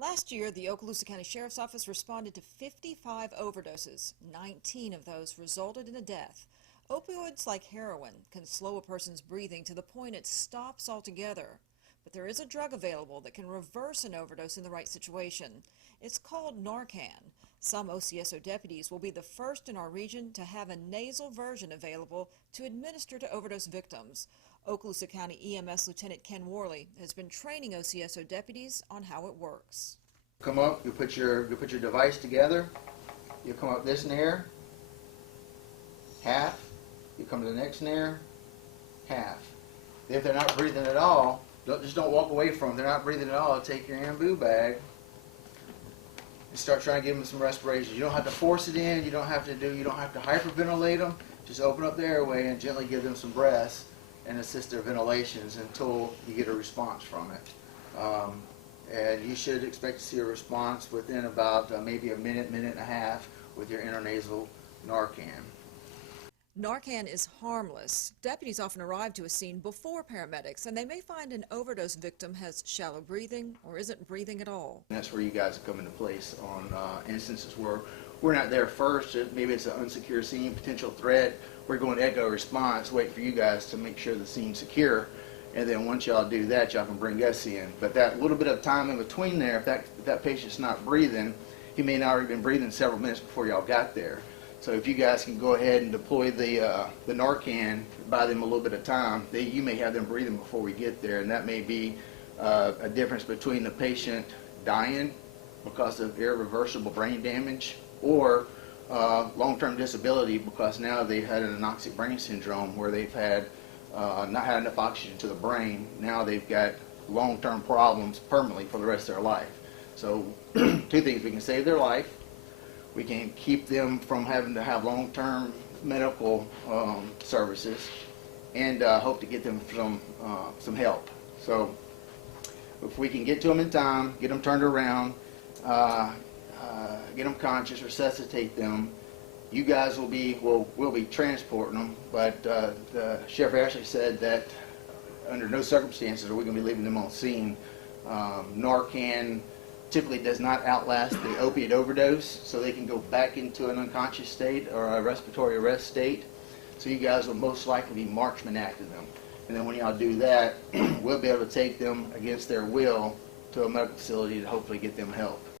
Last year, the Okaloosa County Sheriff's Office responded to 55 overdoses. 19 of those resulted in a death. Opioids like heroin can slow a person's breathing to the point it stops altogether. But there is a drug available that can reverse an overdose in the right situation. It's called Narcan. Some OCSO deputies will be the first in our region to have a nasal version available to administer to overdose victims. Okaloosa County E.M.S. Lieutenant Ken Worley has been training OCSO deputies on how it works. Come up, you put your device together, you come up this nair, half, you come to the next nair, half. If they're not breathing at all, don't walk away from them. They're not breathing at all, take your ambu bag and start trying to give them some respiration. You don't have to force it in, you don't have to hyperventilate them, just open up the airway and gently give them some breaths and assist their ventilations until you get a response from it. And you should expect to see a response within about maybe a minute, minute and a half with your intranasal Narcan. Narcan is harmless. Deputies often arrive to a scene before paramedics, and they may find an overdose victim has shallow breathing or isn't breathing at all. And that's where you guys come into place on instances where we're not there first. Maybe it's an unsecure scene, potential threat. We're going to echo response, wait for you guys to make sure the scene's secure. And then once y'all do that, y'all can bring us in. But that little bit of time in between there, if that patient's not breathing, he may not have been breathing several minutes before y'all got there. So if you guys can go ahead and deploy the Narcan, buy them a little bit of time, you may have them breathing before we get there. And that may be a difference between the patient dying because of irreversible brain damage or long-term disability because now they've had an anoxic brain syndrome where they've had not had enough oxygen to the brain. Now they've got long-term problems permanently for the rest of their life. So two things: we can save their life, we can keep them from having to have long-term medical services, and hope to get them some help. So if we can get to them in time, get them turned around, get them conscious, resuscitate them, you guys will be, we'll be transporting them, but the sheriff actually said that under no circumstances are we going to be leaving them on scene. Narcan typically does not outlast the opiate overdose, so they can go back into an unconscious state or a respiratory arrest state. So you guys will most likely be marksman acting them. And then when y'all do that, we'll be able to take them against their will to a medical facility to hopefully get them help.